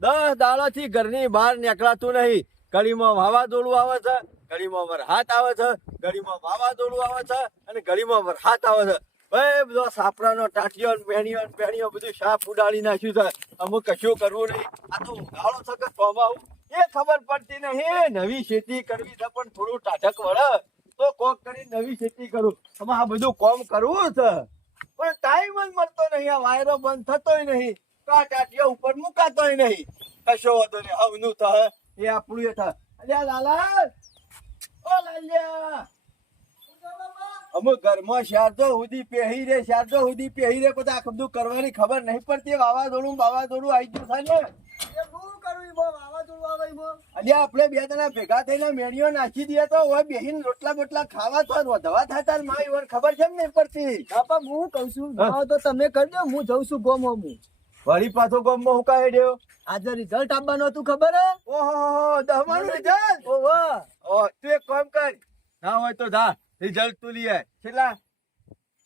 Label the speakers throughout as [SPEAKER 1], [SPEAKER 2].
[SPEAKER 1] દસ દાડાથી ઘરની બહાર નીકળાતું નહીં. ઘડીમાં વાવાઝોડું આવે છે ઘડીમાં વરસાદ આવે છે ઘડીમાં વાવાઝોડું આવે છે અને ઘડીમાં વરસાદ આવે છે. ભાઈ, બધો સાપરાનો ટાટિયો પેણીઓ પેણીઓ બધું સાપ ઉડાડી નાખ્યું છે. અમુક કશું કરવું નહીં. આ તો ઉનાળો છે કે એ ખબર પડતી નહીં. નવી ખેતી કરવી છે, પણ થોડું ટાઢક વળે. તો કોક કરી નવી ખેતી કરું. આમાં આ બધું કોમ કરવું છે. પણ ટાઈમ જ મળતો નહીં. આ વાયરો બંધ થતોય નહીં. કાટાટિયા ઉપર મુકાતોય નહીં. કશો વાંધો નહીં. હવનું થાય એ આપણું એ થાય લાલા! ઓ, લાલ્યા! અમુક ઘરમાં શારદો સુધી પહેરી રે, શારદો સુધી પહેરી રે. બધા બધું કરવાની ખબર નહીં પડતી. વાવાઝોડું વાવાઝોડું આવી ગયું થાય ને. અલ્યા આપણે બે જણા ભેગા થઈને મેણીઓ નાખી દઈએ તો હવે બેહીને રોટલા બોટલા ખાવા તો વધવા તારમાં ઈવન ખબર છે ને પડતી?
[SPEAKER 2] બાપા હું કહું છું. તો તમે કરજો હું જઉં છું ગોમ હું.
[SPEAKER 1] વળી પાછો હું કાઢી દેવો
[SPEAKER 2] આજે રિઝલ્ટ આપવાનું હતું ખબર હે?
[SPEAKER 1] ઓહો દહમાનું રિઝલ્ટ
[SPEAKER 2] ઓહો.
[SPEAKER 1] ઓ તું એક કામ કર. ના હોય તો જા રિઝલ્ટ તું લઈ આય. છેલ્લા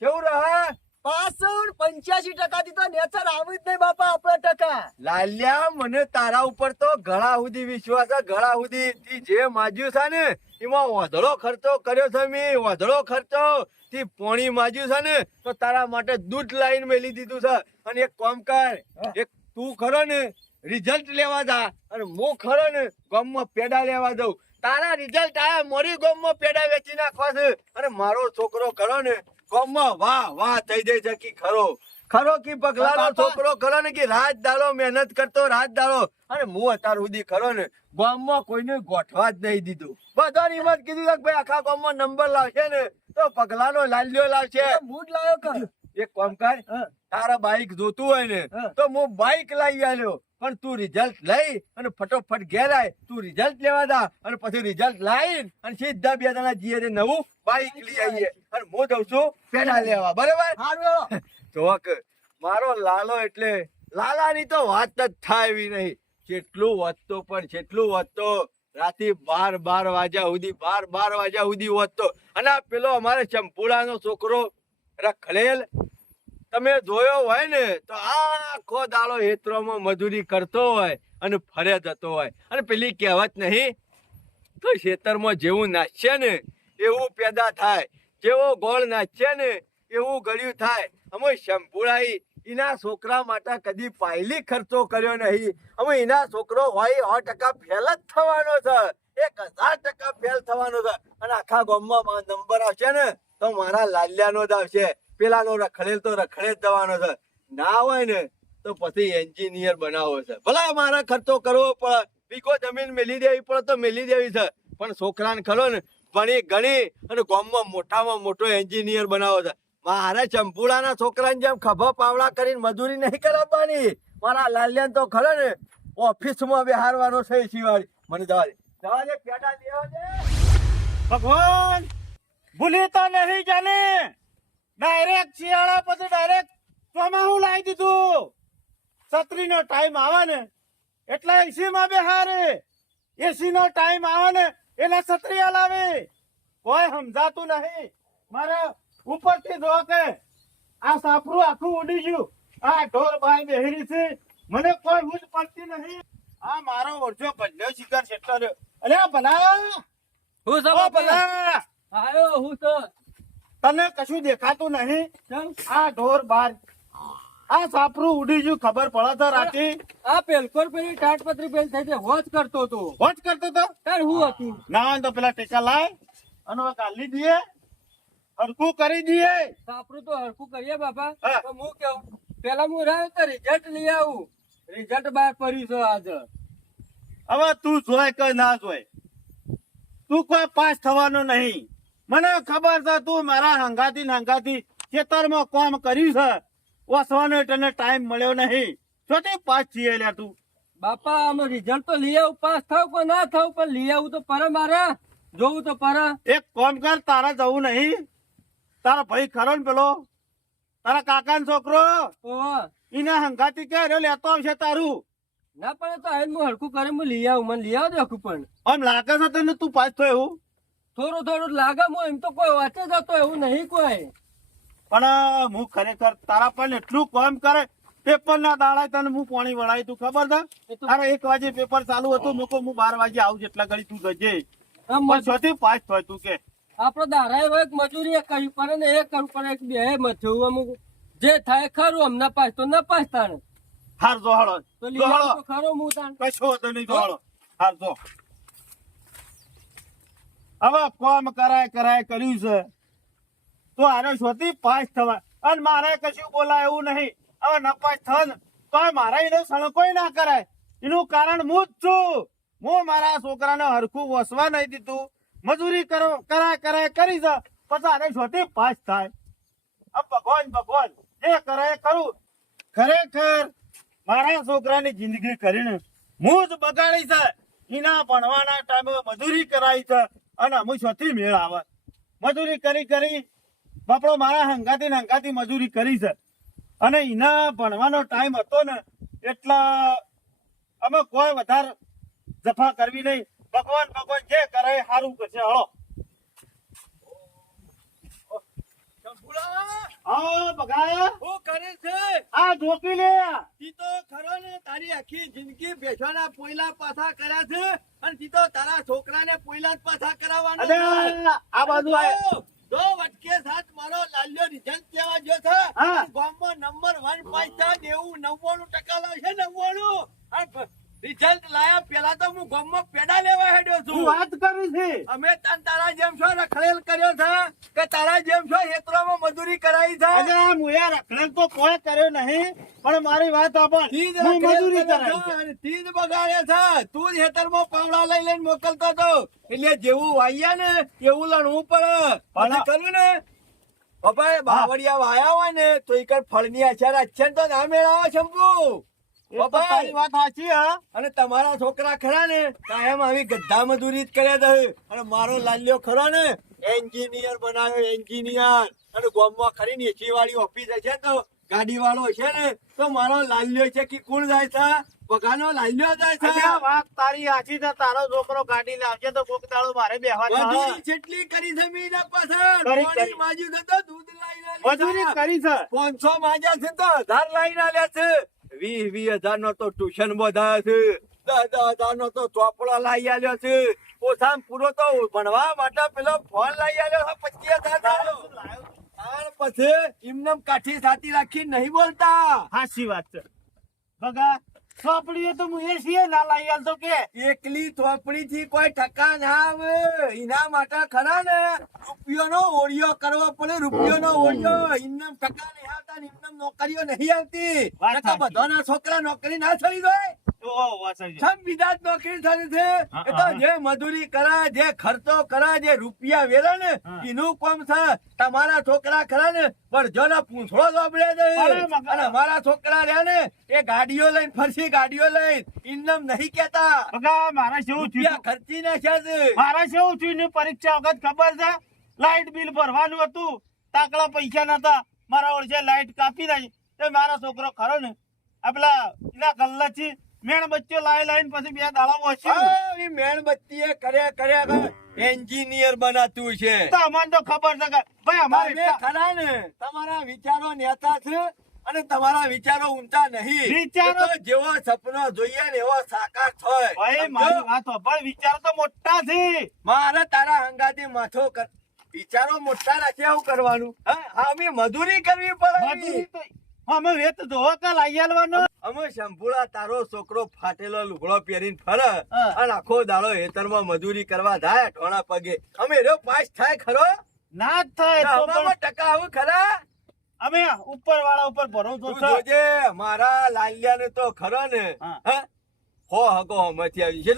[SPEAKER 1] કેવું રહે?
[SPEAKER 2] પાસઠ પંચ્યાસી ટકા થી તો નેચર આવી જ નહીં બાપા આપણા ટકા.
[SPEAKER 1] લાલ્યા મને તારા ઉપર તો ગળા સુધી વિશ્વાસ ગળા સુધી જે માજ્યું છે ને એમાં વાંધળો ખર્ચો કર્યો છે મેં વાંધળો ખર્ચો. થી પોણી માજ્યું છે ને તો તારા માટે દૂધ લાઈન મેલી દીધું છે. અને એક કામ કર એક તું ખરો ને રિઝલ્ટ લેવા જા. અને હું ખરો ને ગામમાં પેડા લેવા દઉં તારા રિઝલ્ટ આયા મોરી ગામમાં પેડા વેચી નાખવા છે. અને મારો છોકરો ખરો ને ગામમાં વાહ વાહ થઈ જાય છે કે ખરો. ખરો કે પગલાનો છોકરો ખરો ને કે રાત દાડો મહેનત કરતો રાત દાડો અને હું અત્યાર સુધી ખરો ને ગામમાં કોઈને ગોઠવા જ નહીં દીધું. બધાની હિંમત કીધું કે ભાઈ આખા ગામમાં નંબર લાવશે ને તો પગલાનો લાલ્યો લાવશે.
[SPEAKER 2] મૂડ લાવ્યો કર.
[SPEAKER 1] એક કામ કર તારા બાઈક જોતું હોય ને તો હું બાઈક લાવી આલ્યો પણ તું રિઝલ્ટ લઈ અને ફટોફટ ઘેર આય. તું રિઝલ્ટ લેવા દા અને પછી રિઝલ્ટ લાવી અને સીધા બે જણા જઈએ રે નવું બાઈક લઈ આવીએ અને હું જઉં છું પેડા લેવા. બરાબર? જોક મારો લાલો એટલે લાલાની તો વાત જ થાય એવી નહીં. જેટલું વધતો પણ જેટલું વધતો રાતે બાર બાર વાગ્યા સુધી બાર બાર વાગ્યા સુધી વધતો. અને આ પેલો અમારે ચંપુડાનો છોકરો રખડેલ તમે જોયો હોય ને, તો આખો દાડો હેતરોમાં મજૂરી કરતો હોય અને ફરે જતો હોય. અને પેલી કહેવત નહીં, તો ખેતરમાં જેવું નાચશે ને, એવું પેદા થાય. જેવો ગોળ નાચશે ને, એવું ગળ્યું થાય. અમે શંભુડાઈ એના છોકરા માટે કદી પાયલી ખર્ચો કર્યો નહીં. અમે એના છોકરો હોય, સો ટકા ફેલ જ થવાનો છે. એક હજાર ટકા ફેલ થવાનો છે. અને આખા ગામમાં નંબર આવશે ને, તો મારા લાલ્યાનો જ આવશે. પેલાનો રખડેલ તો રખડે જ જવાનો છે. ના હોય ને, તો પછી એન્જિનિયર બનાવો છે. ભલા મારા ખર્ચો કરવો પડે વીઘો જમીન મેલી દેવી પડે તો મેલી દેવી છે. પણ છોકરાને ખરો ને, ભણી, ગણી અને ગામમાં મોટામાં મોટો એન્જિનિયર બનાવો છે. મારે ચંપુડાના છોકરાને જેમ ખભા પાવડા કરીને મજૂરી નહીં કરાવવાની. મારા લાલ્યાન તો ખરો ને, ઓફિસમાં બેહારવાનો છે શિવાળી મને જવા દે. જવા દે પેટા લેવા દે.
[SPEAKER 3] ભગવાન, ભૂલી તો નહીં જાને. ડાયરેક્ટ શિયાળા પછી ડાયરેક્ટ ચોમાહું લાવી દીધું. છત્રી નો ટાઈમ આવે ને એટલે એસી માં બેહારે. એસી નો ટાઈમ આવે ને એટલે છત્રી હલાવે. કોઈ સમજાતું નહીં. મારે ઉપરથી જો કે આ સાપરું આખું ઉડી ગયું. આ ઢોર બાય બેહરી છે. મને કોઈ હુજ પડતી નહીં. આ મારો ઓરજો ગંડ્યો શિકાર છેટલો રહ્યો. અરે ભલા.
[SPEAKER 2] હું છે.
[SPEAKER 3] ભલા.
[SPEAKER 2] આયો હું તો
[SPEAKER 3] તને કશું દેખાતું નહીં? આ ઢોર બાર. આ સાપરું ઉડી ગયું ખબર પડે તો રાતે.
[SPEAKER 2] આ પેલકોર પેલી ટાટપત્રી પેલ થઈ જાય હોજ કરતો તો
[SPEAKER 3] વોચ કરતો તો?
[SPEAKER 2] તાર હું હતું?
[SPEAKER 3] ના તો પેલા ટેકા લાય અને કાલી દઈએ. હરકું કરી દઈએ.
[SPEAKER 2] સાપરું તો હરકું કરીએ બાપા.
[SPEAKER 3] હું.
[SPEAKER 2] કેવું? પેલા હું રહ્યો તો રિઝલ્ટ લઈ આવું. રિઝલ્ટ બહાર પડ્યું છે આજે.
[SPEAKER 3] હવે તું જોય કે ના જોય? તું કોઈ પાસ થવાનો નહીં. મને ખબર છે તું મારા હંગાતી હંગાતી ખેતરમાં કામ કર્યું છે. વસવાનો તને ટાઈમ મળ્યો નહીં. છોટી પાસ છીએ લે તું.
[SPEAKER 2] બાપા આમ રિઝલ્ટ તો લઈ આવું. પાસ થાવ કે ના થાવ પણ લઈ આવું તો પર મારે. જોવું તો પર
[SPEAKER 3] એક કોમ કર તારા જવું નહીં. તારા ભાઈ ખરો ને પેલો? તારા કાકા છોકરો. એના હંગાતી કે રહ્યો? લેતો આવશે તારું.
[SPEAKER 2] ના પણ તો આઈને હું હરખું કરે હું લઈ આવું. મને લઈ આવું દેખું પણ.
[SPEAKER 3] આમ લાગે છે તને તું પાસ થયો એવું?
[SPEAKER 2] થોડું થોડું લાગે હું એમ તો કોઈ વાંચે જતો એવું નહીં કોઈ.
[SPEAKER 3] પણ હું ખરેખર તારા પણ એટલું કામ કરે પેપર ના દાડા તને હું પાણી વળાય તું ખબર છે? તારે એક વાગે પેપર ચાલુ હતું મૂકો હું બાર વાગે આવું જેટલા ઘડી તું ગજે છથી પાસ થાય તું કે.
[SPEAKER 2] આપડે દારા હોય એક મજૂરી એ કરવી પડે ને એ કરવું પડે એક બે મથ્યું અમુક. જે થાય ખરું અમને પાસ તો ન પાસ તાણે
[SPEAKER 3] હાર જોહળો
[SPEAKER 2] આવો ખરો હું તાણ.
[SPEAKER 3] કશો તો નહીં જોહળો હાર જો. હવે કોમ કરાય કરાય કર્યું છે. તો આને શોધી પાસ થવા અને મારે કશું બોલાય એવું નહીં. હવે નપાસ થાય ને તો મારા એનો સણકોય ના કરાય. એનું કારણ હું જ છું. હું મારા છોકરાને હરખું વસવા નહીં દીધું. મજૂરી કરો, કરાય કરાય કરી છે. પછી આને શોધી પાસ થાય. આ ભગવાન ભગવાન, જે કરે એ કરું ખરેખર મારા છોકરાની જિંદગી કરીને હું જ બગાડી છે. એના ભણવાના ટાઈમે મજૂરી કરાઈ છે. અને અમુક છોથી મેળ આવે. મજૂરી કરી કરી બાપડો મારા હંગાતી હંગાતી મજૂરી કરી છે. અને એના ભણવાનો ટાઈમ હતો ને એટલા અમે કોઈ વધારે જફા કરવી નહીં. ભગવાન ભગવાન જે કરે સારું કરશે, હળો. હા બગાયા?
[SPEAKER 1] શું કરે છે?
[SPEAKER 3] આ જોકી લે
[SPEAKER 1] તી તો ખરો ને તારી આખી જિંદગી ભેંસોના પોયલા પાછા કર્યા છે અને તી તો તારા છોકરાને પોયલા જ પાછા કરાવવાનો
[SPEAKER 3] આ બાજુ આય.
[SPEAKER 1] જો, જો વટકે સાથ મારો લાલ્યો રિઝલ્ટ કેવા જો છે. ગામમાં નંબર વન પાસ છે નેવું નવ્વાણું ટકા લાવશે નવ્વાણું. અને રિઝલ્ટ લાયા પેલા તો હું ગામમાં પેડા લેવા હેડ્યો છું.
[SPEAKER 3] વાત કરું છે.
[SPEAKER 1] અમે તાન તારા જેમ છો રખડેલ કર્યો છે કે તારા જેમ છો હેતરોમાં મજૂરી કરાવી છે?
[SPEAKER 3] અરે મુયા રખડેલ તો કોઈ કર્યો નહીં પણ મારી વાત સાંભળ
[SPEAKER 1] તીજ
[SPEAKER 3] મજૂરી.
[SPEAKER 1] અને તીજ બગાડે છે. તું જ હેતરમાં પાવડા લઈ લઈને મોકલતો હતો. એટલે જેવું વાયા ને એવું લણવું પડે.
[SPEAKER 3] પણ-
[SPEAKER 1] કર્યું ને બાપા બાવળિયા વાયા હોય ને તો એક ફળની અછર અચ્છા તો ના મેળાવે શંકુ
[SPEAKER 3] તારી વાત સાચી હા?
[SPEAKER 1] અને તમારા છોકરા ખરા ને? કાયમ આવી ગધા મજૂરી જ કર્યા દે અને મારો લાલ્યો ખરો ને? એન્જિનિયર બનાવ્યો એન્જિનિયર. અને ગામમાં ખરી ને એસી વાળી ઓફિસ હશે તો ગાડી વાળો છે ને તો મારો લાલ્યો છે કે કોણ જાય છે? બગાનો લાલ્યો જાય છે?
[SPEAKER 3] વાત તારી સાચી છે. તારો છોકરો ગાડી લાવશે તો કોક દાડો મારે બેહવા
[SPEAKER 1] મજૂરી કરી છે મીના પાછળ. છે તો દૂધ લાઈને
[SPEAKER 3] મજૂરી કરી છે.
[SPEAKER 1] માજા છે તો હજાર લાઈને આલ્યા છે. વીસ વીસ હજાર નો તો ટ્યુશન વધારે છે. દસ દસ હજાર નો તો ચોપડો લાવી આવ્યો છે. ઓછામાં પૂરો તો ભણવા માટે પેલો ફોન લાવી આવ્યો છે, પચીસ હજાર. પછી એમને કાઠી સાથી રાખી નહીં બોલતા.
[SPEAKER 3] સાચી વાત છે. બગા ચોપડીઓ તો મુએ છીએ ના આલ તો કે.
[SPEAKER 1] એકલી થોપડી થી કોઈ ટકા ના આવે. એના માટે ખરા ને. રૂપિયો નો ઓળિયો કરવો પડે રૂપિયો નો ઓળિયો. ઇન્નમ ટકા નહીં આવતા ને ઇન્નમ નોકરીઓ નહીં આવતી.
[SPEAKER 3] વાત
[SPEAKER 1] નકર બધાના છોકરા નોકરી ના થઈ જાય. છમ વિદાત નોકરી થતી છે.
[SPEAKER 3] હા,
[SPEAKER 1] એ તો જે મજૂરી કરા જે ખર્ચો કરા જે રૂપિયા વેરા ને એનું કોમ છે. તમારા છોકરા ખરા ને પણ જો ને પૂંછડો દોબડે દે અને અમારા છોકરા રહ્યા ને એ ગાડીઓ લઈને ફરસી ગાડીઓ લઈને ઇન્નમ નહીં કેતા
[SPEAKER 3] મારા જેવું થયું
[SPEAKER 1] ખર્ચી નાખ્યા છે.
[SPEAKER 3] મારા જેવું થયું પરીક્ષા વખત ખબર છે? લાઈટ બિલ ભરવાનું હતું. તાકડા પૈસા નતા મારા ઓળશે લાઈટ કાપી નાખી. મારા છોકરો ખરો ને આ પેલા એના ગલ્લાથી મેણ બચ્ચો લાવી લાવીને પછી બે દાડા
[SPEAKER 1] કર્યા કર્યા એન્જિનિયર બનાતું છે.
[SPEAKER 3] તો અમને તો ખબર છે કે ભાઈ અમારે
[SPEAKER 1] ખરા ને? તમારા વિચારો નેતા છે અને તમારા વિચારો ઊંચા નહીં.
[SPEAKER 3] વિચારો-
[SPEAKER 1] જેવો સપનો જોઈએ ને એવો સાકાર થાય.
[SPEAKER 3] ભાઈ મારી વાત સાંભળ, વિચાર તો મોટા છે.
[SPEAKER 1] મારે તારા હંગાથી માથો કર વિચારો મોટા નથી આવું કરવાનું. હા અમે મજૂરી કરવી પડે.
[SPEAKER 3] અમે વેત ધોવા કા લાવી આલવાનો.
[SPEAKER 1] અમે શંભુળા તારો છોકરો ફાટેલો લુગડો પહેરીને ફરે અને આખો દાડો હેતરમાં મજૂરી કરવા થાય ઢોણા પગે. અમે રહ્યો પાસ થાય ખરો?
[SPEAKER 3] ના થાય તો
[SPEAKER 1] ટકા આવું ખરા?
[SPEAKER 3] અમે ઉપર વાળા ઉપર ભરોસો છે.
[SPEAKER 1] મારા લાલિયા ને તો ખરો ને.
[SPEAKER 3] હો.
[SPEAKER 1] હકો હમથી આવી. છે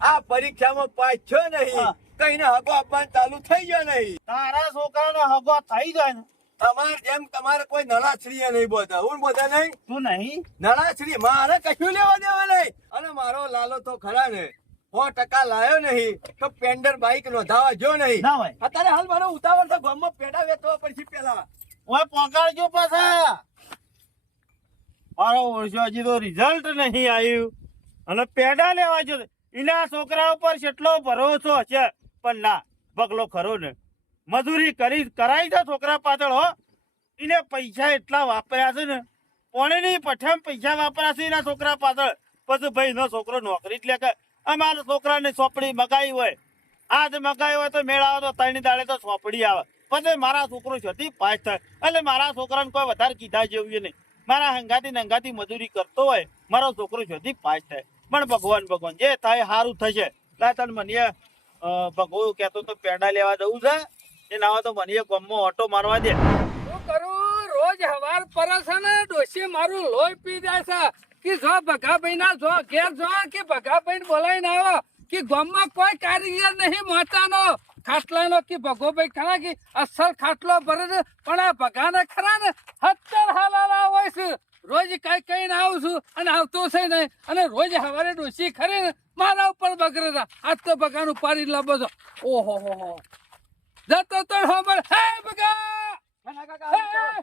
[SPEAKER 1] આ પરીક્ષામાં પાસ છો નહીં. કઈને હગો આપવાનું ચાલુ થઈ ગયો નહીં.
[SPEAKER 3] તારા છોકરાનો હકો થઈ જાય ને
[SPEAKER 1] તમારે જેમ તમારે કોઈ નળાશ્રી નહીં બોતા હું બોલતા નહીં?
[SPEAKER 3] તું નહીં?
[SPEAKER 1] નળાશ્રી મારે કશું લેવા દેવા નહીં. અને મારો લાલો તો ખરા ને. સો ટકા લાયો નહીં તો પેન્ડર બાઈક નોંધાવા જો નહીં. અત્યારે હાલ મારો ઉતાવળ તો ગામમાં પેડા વેચવા પડશે પેલા.
[SPEAKER 3] ઓય પકડજો પાછા. મારો વર્ષો હજી તો રિઝલ્ટ નહીં આવ્યું. અને પેડા લેવા જો. એના છોકરા ઉપર કેટલો ભરોસો છે. પણ ના બગલો ખરો ને. મજૂરી કરી કરાઈ છે છોકરા પાછળ, હો. એને પૈસા એટલા વાપર્યા છે ને. નહીં પઠામ પૈસા વાપર્યા છે એના છોકરા પાછળ. પછી ભાઈ નો છોકરો નોકરી જ લે કે અમારા છોકરાને સોપડી મગાઈ હોય. આજ મગાઈ હોય તો મેળાવો તો ત્રણ દાડે તો સોપડી આવે. પછી મારા છોકરો છતી પાસ થાય. એટલે મારા છોકરાને કોઈ વધારે કીધા જેવું નહીં. મારા હંગાતી નંગાતી મજૂરી કરતો હોય, મારો છોકરો છતી પાસ થાય. પણ ભગવાન ભગવાન, જે થાય સારું થશે. તને મને ભગવું કહેતો તો પેડા લેવા જવું છે. એ ના
[SPEAKER 2] રોજ ને ના કોઈ કારીગર નહીં મોટાનો ખાટલાનો કે ભગોભાઈ ખરા ખરા ને સત્તર હાલાલા હોય છે. રોજ કઈ કઈ આવું છું અને આવતો છે નહીં. અને રોજ હવારે ડોસી ખરી ને, મારા ઉપર બગડે આજ તો ભગાનું ઉપાડી લાવો છો. ઓહો, હો હો. જતો તો ખબર હે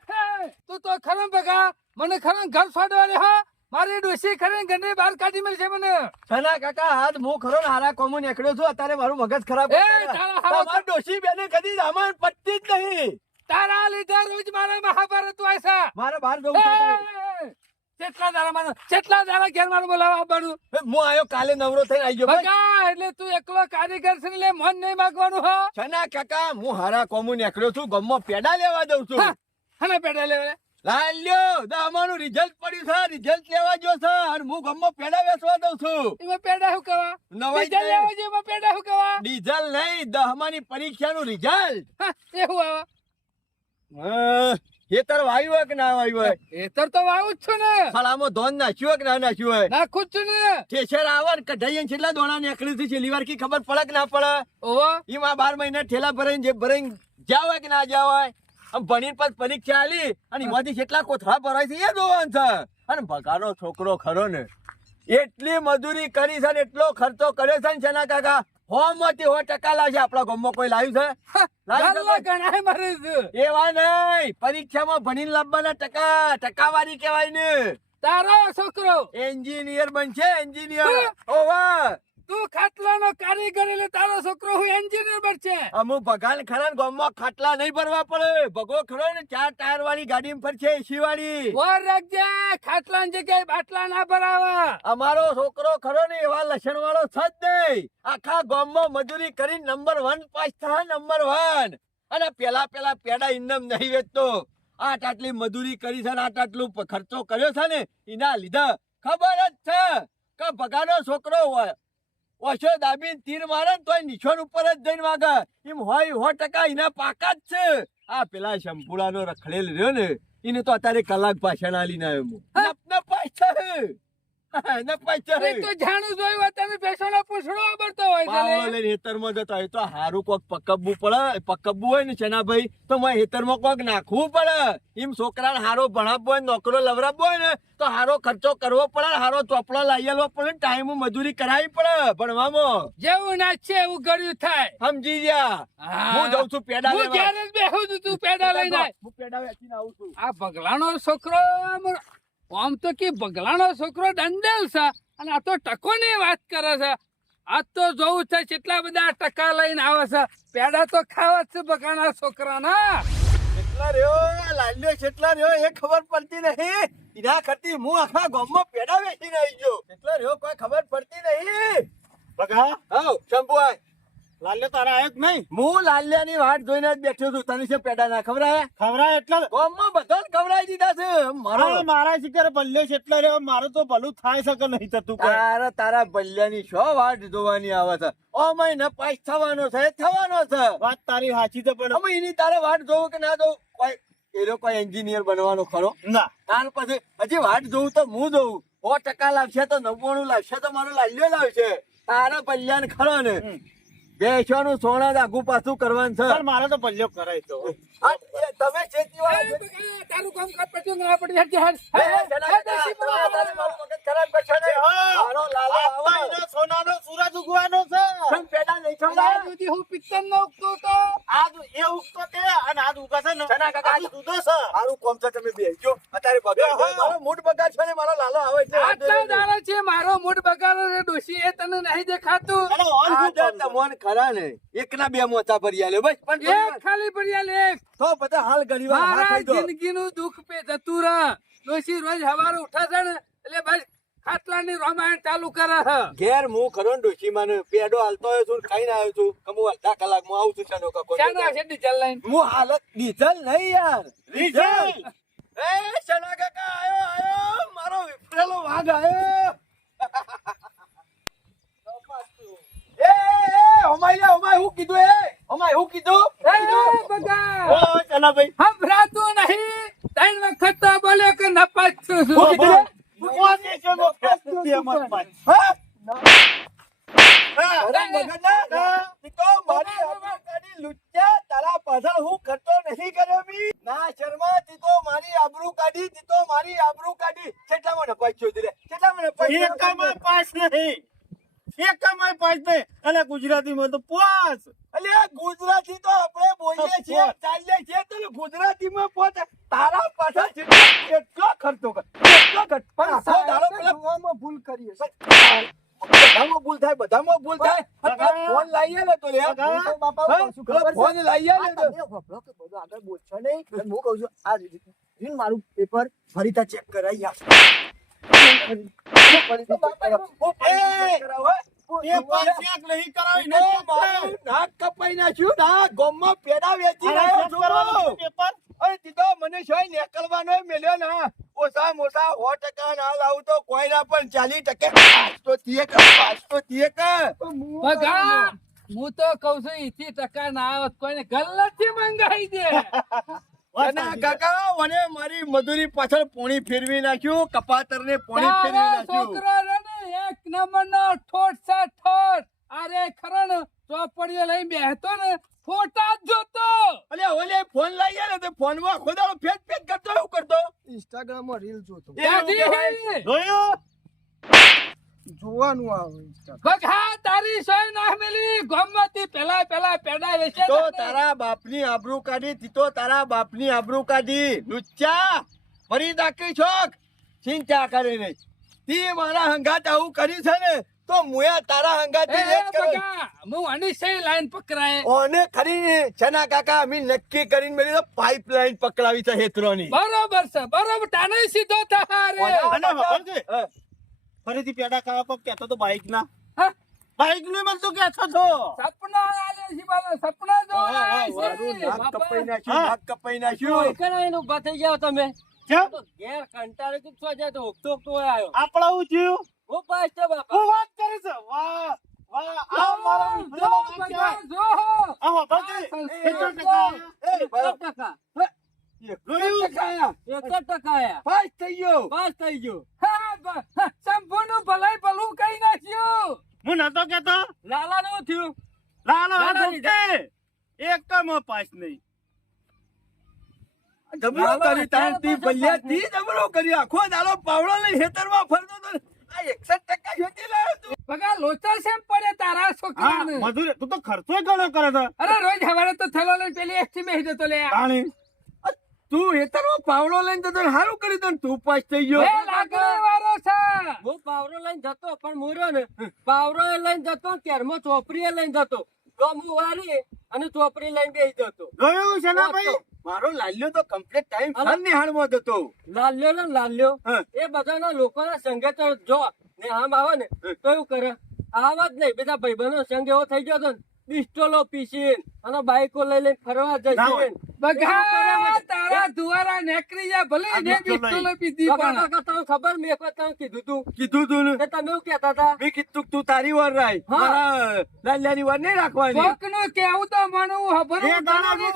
[SPEAKER 2] હે, તું તો ખરમ બગા મને ખરમ ઘર છોડવા હા? મારી ડોસી ખરી ગંડે બહાર કાઢી મળી છે મને.
[SPEAKER 1] છના કાકા હાથ હું ખરો ને હારા કોમો નીકળ્યો છું અત્યારે મારું મગજ ખરાબ
[SPEAKER 2] એ. તારા હારા
[SPEAKER 1] ડોશી બેને કદી રામાયણ પતતી જ નહીં.
[SPEAKER 2] તારા લીધે રોજ મારે મહાભારત છે
[SPEAKER 1] મારે બહાર જવું
[SPEAKER 2] કેટલા દાડા મારે કેટલા દાડા ઘેર મારું બોલાવા આવવાનું.
[SPEAKER 1] હું આયો કાલે નવરો થઈને આવી ગયો ભાઈ.
[SPEAKER 2] એટલે તું એકલો કારીગર છે એટલે મન નહીં માગવાનું હો.
[SPEAKER 1] છના કાકા હું હારા કોમો નીકળ્યો છું ગમમાં પેડા લેવા દઉં છું.
[SPEAKER 2] હા, પેડા લેવા.
[SPEAKER 1] લાલ્યો દમાનું રિઝલ્ટ પડ્યું છે રિઝલ્ટ લેવા જો છે અને હું ગમમાં પેડા વેચવા દઉં છું.
[SPEAKER 2] એમાં પેડા શું કહેવા?
[SPEAKER 1] નવાઈ
[SPEAKER 2] ડીઝલ લેવા જો એમાં પેડા શું કહેવા?
[SPEAKER 1] ડીઝલ નહીં દહમાની પરીક્ષાનું રિઝલ્ટ
[SPEAKER 2] એવું આવે?
[SPEAKER 1] ખેતર વાયુ હોય કે ના વાયુ હોય?
[SPEAKER 2] એતર તો વાવું જ છે ને.
[SPEAKER 1] ફળામાં ધોન નાખ્યું હોય કે ના નાખ્યું હોય?
[SPEAKER 2] નાખું જ છું ને.
[SPEAKER 1] ઠેસર આવે ને કઢાઈ છેલ્લા દોણા નીકળી છે છેલ્લી વાર કી ખબર પડે કે ના પડે?
[SPEAKER 2] ઓહો.
[SPEAKER 1] એમાં બાર મહિના ઠેલા ભરાઈને જે ભરાઈને જ્યાં હોય કે ના જ્યાં હોય આમ ભણીને પાછ પરીક્ષા આલી અને એમાંથી કેટલા કોથળા ભરાય છે એ જોવાનું છે. અને ભગાનો છોકરો ખરો ને એટલી મજૂરી કરી છે ને એટલો ખર્ચો કર્યો છે ને છેના કાકા? હો માંથી હો ટકા લાવશે આપણા ગામમાં કોઈ લાવ્યું છે?
[SPEAKER 2] ગણાય મારે.
[SPEAKER 1] એવા નહીં. પરીક્ષામાં ભણીને લાવવાના ટકા. ટકાવારી કહેવાય ને
[SPEAKER 2] તારો છોકરો.
[SPEAKER 1] એન્જિનિયર બનશે એન્જિનિયર. ઓવા
[SPEAKER 2] તું ખાટલાનો કારીગર એટલે તારો છોકરો હું એન્જિનિયર બનશે
[SPEAKER 1] અમુ ભગાન ખરા ગામમાં ખાટલા નહીં ભરવા પડે. ભગો ખરો ને ચાર ટાયર વાળી ગાડી ફરશે એસી વાળી.
[SPEAKER 2] ઓર રાખજે ખાટલા જગ્યાએ બાટલા ના ભરાવા.
[SPEAKER 1] અમારો છોકરો ખરો ને એવા લક્ષણ વાળો જ નહીં. આખા ગામમાં મજૂરી કરી નંબર વન પાસ થાય નંબર વન. અને પેલા પેલા પેડા ઇન્દમ નહીં વેચતો. આટ આટલી મજૂરી કરી છે આટ આટલું ખર્ચો કર્યો છે ને એના લીધે ખબર જ છે કે ભગાનો છોકરો હોય. ઓછો દાબીને તીર મારે ને તોય નિશાન ઉપર જ જઈને વાગે. એમ હોય સો ટકા એના પાકા જ છે. આ પેલા શંપુડાનો રખડેલ રહ્યો ને એને તો અત્યારે કલાક પાછળ આલી ના આવ્યો
[SPEAKER 2] હા?
[SPEAKER 1] નપ નપાય છે નપાય
[SPEAKER 2] તો જાણું જોયું તને બેસવાનો પૂછડો આબરતો હોય
[SPEAKER 1] પાવડો. લઈને હેતરમાં જતો હોય. તો હારું કોક પકબવું પડે. પકબવું હોય ને ચનાભાઈ તો મેં હેતરમાં કોક નાખવું પડે. એમ છોકરાને હારો ભણાવવો હોય નોકરો લવરાવવો હોય ને તો હારો ખર્ચો કરવો પડે હારો ચોપડો લઈ આવવો પડે ટાઈમ મજૂરી કરાવી પડે ભણવામાં.
[SPEAKER 2] જેવું નાચશે એવું ગળ્યું થાય.
[SPEAKER 1] સમજી ગયા.
[SPEAKER 2] હા.
[SPEAKER 1] જઉં છું પેડા
[SPEAKER 2] હું. ઘેર જ બેહું છું, તું પેડા લઈને
[SPEAKER 1] હું પેડા વેચીને આવું છું.
[SPEAKER 2] આ ભગલાનો છોકરો આમ- તો કે બગલાનો છોકરો દંડેલ છે. અને આ તો ટકોની વાત કરે છે. આ તો જોવું છે કેટલા બધા ટકા લઈને આવે છે. પેડા તો ખાવા જ છે બગાના છોકરાના.
[SPEAKER 1] કેટલા રહ્યો? લાલ્યો કેટલા રહ્યો એ ખબર પડતી નહીં. એના કરતી હું આખા ગામમાં પેડા વેચી રહી ગયો. કેટલા રહ્યો કોઈ ખબર પડતી નહીં.
[SPEAKER 3] બગા
[SPEAKER 1] હાઉ શંભુઆઈ.
[SPEAKER 3] લાલ્યો તારા આયો કે નહીં?
[SPEAKER 1] હું લાલ્યાની વાટ જોઈને જ બેઠો છું. તને છે પેડા ના ખવરાય
[SPEAKER 3] ખવરાય એટલે
[SPEAKER 1] ગામમાં બધાને ખવરાઈ દીધા છે. મારો
[SPEAKER 3] મારો શિકાર બલ્યો છે એટલે રે મારું તો ભલું થાય શકે નહીં થતું
[SPEAKER 1] તારા તારા બલ્યાની શો વાટ જોવાની આવે છે? ઓ મહિને પાસ થવાનો છે થવાનો છે.
[SPEAKER 3] વાત તારી સાચી છે પણ
[SPEAKER 1] અમે એની તારે વાટ જોવું કે ના જોવું? કોઈ એ લોકો એન્જિનિયર બનવાનો ખરો?
[SPEAKER 3] ના.
[SPEAKER 1] તાર પછી હજી વાટ જોવું તો હું જોઉં? સો ટકા લાવશે તો નવ્વાણું લાવશે તો મારો લાલ્યો લાવશે. તારા બલ્યાને ખરો ને. બેસવાનું સોના આગુ પાછું કરવાનું છે.
[SPEAKER 3] મારે તો પલ્યો કરાય તો.
[SPEAKER 1] તમે ખેતી
[SPEAKER 2] તારું કામ કર પછી ના પડી હેડ કે
[SPEAKER 1] હે, હે,
[SPEAKER 2] હેડ,
[SPEAKER 1] જરા
[SPEAKER 2] હેડ,
[SPEAKER 1] જરા,
[SPEAKER 2] દેશી
[SPEAKER 1] તમે
[SPEAKER 2] બરાબર.
[SPEAKER 1] તારે મારું મગજ ખરાબ કરશો. મારો લાલો
[SPEAKER 3] સોનાનો સૂરજ ઉગવાનો છે.
[SPEAKER 1] પેલા પેડા નહીં
[SPEAKER 2] આજ સુધી હું પિત્તર નો ઉગતો તો.
[SPEAKER 3] આજ એ ઉગતો ને
[SPEAKER 1] કાકા?
[SPEAKER 3] આજ દૂધો છે.
[SPEAKER 1] મારું કોમ છે તમે બેસજો અત્યારે બગાડ મારો મૂડ બગાડ છે ને મારો લાલો આવે છે
[SPEAKER 2] આટલા દાડા છે મારો મૂડ બગાડો છે ડોશી એ તને નહીં દેખાતું.
[SPEAKER 3] અરે ઓન શું?
[SPEAKER 1] તમોન ખરા ને એકના બે મોચા ભરી આલ્યો બસ પણ
[SPEAKER 2] એક ખાલી પડ્યા લે
[SPEAKER 1] તો બધા હાલ હાથ
[SPEAKER 2] મારા જિંદગીનું દુઃખ પે જતું રહ. ડોશી રોજ હવારે ઉઠાશે છે ને એટલે બસ ખાટલાની રામાયણ ચાલુ કરે છે.
[SPEAKER 1] ઘેર હું ખરો ને ડોશીમાં ને પેડો હાલતો આવ્યો છું ને ખાઈને આવ્યો છું. કે હું અડધા કલાકમાં આવું છું ચાલો કાકો
[SPEAKER 2] ચાલો છે ડીઝલ લઈને?
[SPEAKER 1] હું હાલત ડીઝલ નહીં યાર.
[SPEAKER 3] ડીઝલ!
[SPEAKER 1] એ ચના કાકા આયો આયો મારો વિફરેલો વાઘ આયો. એ લે હું કીધું એ? ઓમાઈ હું કીધું?
[SPEAKER 2] એ બગા
[SPEAKER 3] ઓ ચનાભાઈ
[SPEAKER 2] સંભળાતું નહીં. ત્રણ વખત તો બોલે કે નપાસ છું.
[SPEAKER 1] હા
[SPEAKER 3] હા. ગુજરાતીમાં તો પાસ
[SPEAKER 1] અલે ગુજરાતી તો આપણે બોલીએ છીએ. ચાલીએ છીએ તો ગુજરાતીમાં પોસ તારા પાછળ કેટલો ખર્ચો કર કેટલો ખર્ચ પણ આખો દાડો પેલા ભૂલ કરીએ બધામાં ભૂલ થાય બધામાં ભૂલ થાય અને પેલા
[SPEAKER 3] બગા.
[SPEAKER 1] ફોન લાવીએ ને તો લે
[SPEAKER 3] બગા.
[SPEAKER 1] હું તો બાપા
[SPEAKER 4] હા?
[SPEAKER 1] કહું છું, પેલા ફોન લાવીએ ને તો
[SPEAKER 4] મારું પેપર ફરીતા ચેક કરાઈ આપ
[SPEAKER 1] એ, કરાવો, હે?
[SPEAKER 3] એ પાસ ચેક નહીં કરાવી
[SPEAKER 1] ઈ તો મારું નાક કપાઈ નાખ્યું ના ગોમમાં પેડા વેચી
[SPEAKER 3] અરે
[SPEAKER 1] રહ્યો
[SPEAKER 3] ચેક
[SPEAKER 1] છું.
[SPEAKER 3] કરવાનું પેપર?
[SPEAKER 1] અરે તીતો મને શોય નીકળવાનો મેલ્યો ના. ઓછા મોટા સો ટકા ના લાવું તો કોઈ ના પણ ચાલી ટકે
[SPEAKER 2] હું તો કઉ છું ઈથી ટકા ના આવત કોઈને ગલ્લતથી મંગાઈ દે.
[SPEAKER 1] કાકા મને મારી મજૂરી પાછળ પોણી ફેરવી નાખ્યું કપાતર ને પોણી ફેરવી નાખ્યું.
[SPEAKER 2] છોકરો રે ને એક ઠોઠ છે ઠોઠ. અરે ખરો ને ચોપડીઓ લઈ બેહતો ને ફોટા જોતો.
[SPEAKER 1] અલે ઓલે ફોન લાવીએ ને તો ફોનમાં ખોદાડો ફેટ ફેટ કરતો એવું કરતો?
[SPEAKER 4] ઇન્સ્ટાગ્રામમાં રીલ જોતો
[SPEAKER 3] જોયું?
[SPEAKER 4] જોવાનું આવે.
[SPEAKER 2] બગા તારી સોય ના મેલી. ગોમતી પેલા પેલા પેડા વેચે
[SPEAKER 1] તો તારા બાપની આબરૂ કાઢી તી તો તારા બાપની આબરૂ કાઢી. લુચ્ચા મરી દાકી છોક ચિંતા કરે ને તી મારા હંગાત આવું કરી છે ને તો મુયા તારા હંગાત
[SPEAKER 2] એ
[SPEAKER 1] જ કરું.
[SPEAKER 2] હું આની સહી લાઈન પકરાય
[SPEAKER 1] ઓને ખરી છના કાકા અમે નક્કી કરીને મેલી તો પાઇપલાઇન પકડાવી છે હેતરોની.
[SPEAKER 2] બરોબર છે બરોબર તાને સીધો
[SPEAKER 3] વખત
[SPEAKER 1] હા.
[SPEAKER 3] ફરીથી પેડા ખાવા કોક કહેતો તો બાઈક ના બાઈકનું મને તું કહેતો છો
[SPEAKER 2] સપના આલે છે બાબા સપના જો
[SPEAKER 1] નાક કપાઈ. નાખ્યું. નાક કપાઈ નાખ્યું
[SPEAKER 5] ઊભા થઈ જાવ તમે
[SPEAKER 3] કેમ
[SPEAKER 5] તો ઘેર કંટાળે તું છો જાય તો હોકતો હોકતો આવ્યો
[SPEAKER 3] આપણા હું જીવ
[SPEAKER 5] હું પાસ છે બાપા
[SPEAKER 3] હું વાત કરે છે વાહ વાહ આ મારા મિત્રો
[SPEAKER 2] જો,
[SPEAKER 3] વાક્ય.
[SPEAKER 2] બગા, જો.
[SPEAKER 3] આ વાપરજે.
[SPEAKER 2] આ
[SPEAKER 3] એટલો ટકા.
[SPEAKER 1] એ,
[SPEAKER 5] એક
[SPEAKER 1] બરાબર.
[SPEAKER 5] ટકા
[SPEAKER 3] જોયું?
[SPEAKER 1] ટકાયા.
[SPEAKER 5] એક જ ટકા આયા
[SPEAKER 1] પાસ થઈ ગયો
[SPEAKER 5] પાસ થઈ ગયો
[SPEAKER 2] હા, બ- હા, શંભુનું ભલાઈ ભલું કઈ નાખ્યું
[SPEAKER 3] હું નતો કેતો?
[SPEAKER 5] લાલા નું થયું?
[SPEAKER 3] લાલો એક તો કામ પાસ નહીં.
[SPEAKER 1] જબરો કરી તાર તી ભલ્યા તી જબરો કરી. આખો દાડો પાવડો લઈ ખેતરમાં ફરતો તો આ 61% જોતી લાયો તું.
[SPEAKER 2] બગા લોચા સેમ પડે તારા છોકરાને?
[SPEAKER 3] મધુરે તું તો ખર્ચો ઘણો કરે છે.
[SPEAKER 2] અરે રોજ હવારે તો થેલો લઈ પેલી એસટી બેસી જતો લે
[SPEAKER 3] તાણી
[SPEAKER 1] તું ખેતરમાં પાવડો લઈને તો તને સારું કર્યું તને તું પાસ થઈ ગયો.
[SPEAKER 2] વાળો છે.
[SPEAKER 5] હું પાવડો લઈને જતો પણ મૂર્યો ને. પાવડો એ લઈને જતો ત્યારમાં ચોપરી એ લઈને જતો. ગમું વાળી વારી અને ચોપડી લઈને બેસી જતો.
[SPEAKER 3] ગયું છે ને ભાઈ?
[SPEAKER 1] મારો લાલ્યો તો કમ્પ્લીટ ટાઈમ. ફન નિહાળમાં જ
[SPEAKER 5] લાલ્યો ને લાલ્યો. એ બધાના લોકોના સંગે તો જો ને આમ આવે ને તો એવું કરે. આવા જ નહીં બધા ભાઈબંધો સંગ એવો થઈ ગયો હતો ને પિસ્ટોલો પીસીને અને બાઈકો લઈ લઈને ફરવા જશે
[SPEAKER 2] બગા તારા દુવારા નેકરી જા ભલે ને
[SPEAKER 3] બિસ્ટોલો
[SPEAKER 2] બિસ્ટોલો પીધી પણ.
[SPEAKER 5] તમને ખબર મેં કોઈ તમને કીધું તું?
[SPEAKER 1] કીધું તું ને?
[SPEAKER 5] તમે કહેતા હતા.
[SPEAKER 1] મેં કીધું તું તારી વાર રાય. મારા લાલ્યાની વાર નહીં રાખવાની.
[SPEAKER 2] કોકનું કેવું તો માનું
[SPEAKER 3] એ
[SPEAKER 2] હબરું
[SPEAKER 3] દાડા
[SPEAKER 2] નહીં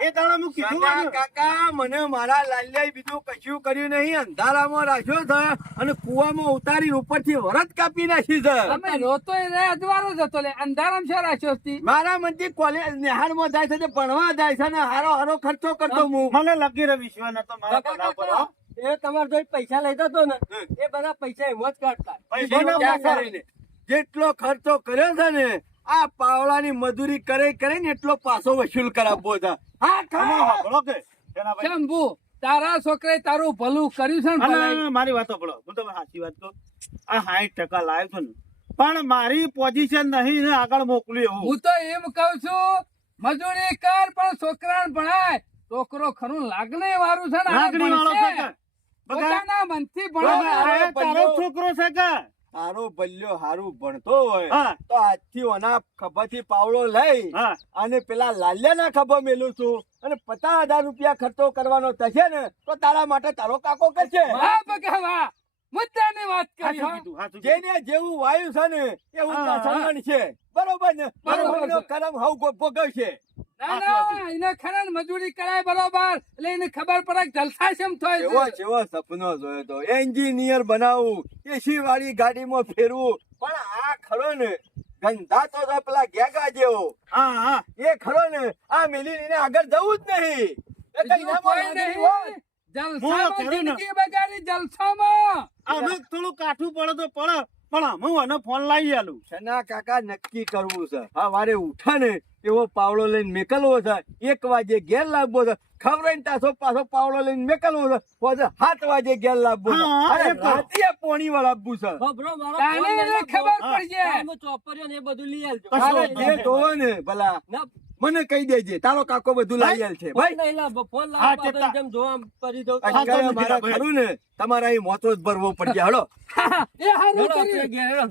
[SPEAKER 3] એ દાડા હું કીધું
[SPEAKER 1] કાકા મને મારા લાલ્યાએ બીજું કશું કર્યું નહીં. અંધારામાં રાખ્યો છે અને કુવામાં ઉતારી ઉપરથી વરત કાપી નાખી છે.
[SPEAKER 2] અમે રોતો એ રે અજવાળો જ હતો લે. અંધારામ છે રાખ્યો હતી.
[SPEAKER 1] મારા મનથી કોલેજ નિહાળમાં જાય છે તે ભણવા જાય છે ને હારો હારો ખર્ચો કરતો હું.
[SPEAKER 3] મને લગી રહ્યો વિશ્વાસ નતો મારા
[SPEAKER 5] કાકા,
[SPEAKER 3] પગા પર
[SPEAKER 5] કાકા,
[SPEAKER 3] હો.
[SPEAKER 5] એ તમારે જો પૈસા લઈ જતો ને એ બધા પૈસા એમ જ કાઢતા.
[SPEAKER 3] પૈસાનો
[SPEAKER 1] ત્યાં
[SPEAKER 3] પાછળ.
[SPEAKER 1] કરીને. જેટલો ખર્ચો કર્યો છે ને આ પાવલાની મજૂરી કરે કરે ને એટલો પાછો વસૂલ કરાવવો છે. હા
[SPEAKER 3] તમે કે?
[SPEAKER 2] શંભુ તારા છોકરે તારું ભલું કર્યું છે ને
[SPEAKER 3] મારી વાત સાંભળો હું તમને સાચી વાત કહું. આ સાઈઠ ટકા લાવ્યો છું ને પણ મારી પોઝિશન નહીં ને આગળ મોકલી
[SPEAKER 2] હું તો એમ કઉ છું મજૂરી કર પણ છોકરા ભણાય. છોકરો ખરું લાગણી વાળું છે ને
[SPEAKER 3] લાગણી વાળો છે
[SPEAKER 2] પોતાના મનથી
[SPEAKER 3] તારો છોકરો છે કે?
[SPEAKER 1] હારો બલ્યો હારું ભણતો હોય
[SPEAKER 3] હા.
[SPEAKER 1] તો આજથી ઓના ખભાથી પાવડો લઈ અને પેલા લાલ્યાના ખભા મેલું છું. અને પચાસ હજાર રૂપિયા ખર્ચો કરવાનો થશે ને તો તારા માટે તારો કાકો કરશે.
[SPEAKER 2] વાહ. મુદ્દાની વાત કરી.
[SPEAKER 1] જેને જેવું વાયુ છે ને એવું સન્માન છે. બરોબર ને?
[SPEAKER 2] બરોબર.
[SPEAKER 1] કરમ હવ ગો-
[SPEAKER 2] ના ના એને ખરા મજૂરી કરાય બરોબર એટલે એને ખબર પડે કે જલસા શેમ થાય
[SPEAKER 1] એવો
[SPEAKER 2] છે.
[SPEAKER 1] જેવો સપનો જોયો તો. એન્જિનિયર બનાવું એસી વાળી ગાડીમાં ફેરવું. પણ આ ખરો ને ગંધા તો પેલા ગેગા જેવો.
[SPEAKER 3] હા હા.
[SPEAKER 1] એ ખરો ને આ મેલીને આગળ જવું જ કોઈ
[SPEAKER 2] નહીં. જલસામાં
[SPEAKER 3] હું કરું ને.
[SPEAKER 2] જિંદગી બગાડી જલસામાં.
[SPEAKER 3] અમે થોડું કાઠું પડે તો પડે. પણ હું એને ફોન લાવી આલું.
[SPEAKER 1] છના કાકા નક્કી કરવું છે? હા ઉઠા ને એવો પાવડો લઈને મેકલવો છે. એક વાગે ઘેર લાગવો છે. ખબર તાસો પાછો પાવડો લઈને મેકલવો છે. પછી સાત વાગે ઘેર લાગવો છે. રાતે પોણી વાળા છે.
[SPEAKER 5] ખબરો
[SPEAKER 2] પડશે
[SPEAKER 5] ચોપરીઓ ને બધું લઈ આવજો
[SPEAKER 1] જે જોવો ને ભલા.
[SPEAKER 5] ના
[SPEAKER 1] મને કહી દેજે. તારો કાકો બધું લાયેલ છે. ભાઈ
[SPEAKER 5] નહીં લાવો ફોન લાવો જેમ જોવા કરી દઉં?
[SPEAKER 3] હા,
[SPEAKER 1] અત્યારે
[SPEAKER 3] તો
[SPEAKER 1] મારા ખરું ને તમારા અહીં મોતો જ ભરવો પડશે. હળો
[SPEAKER 2] એ હારું
[SPEAKER 5] હેડો,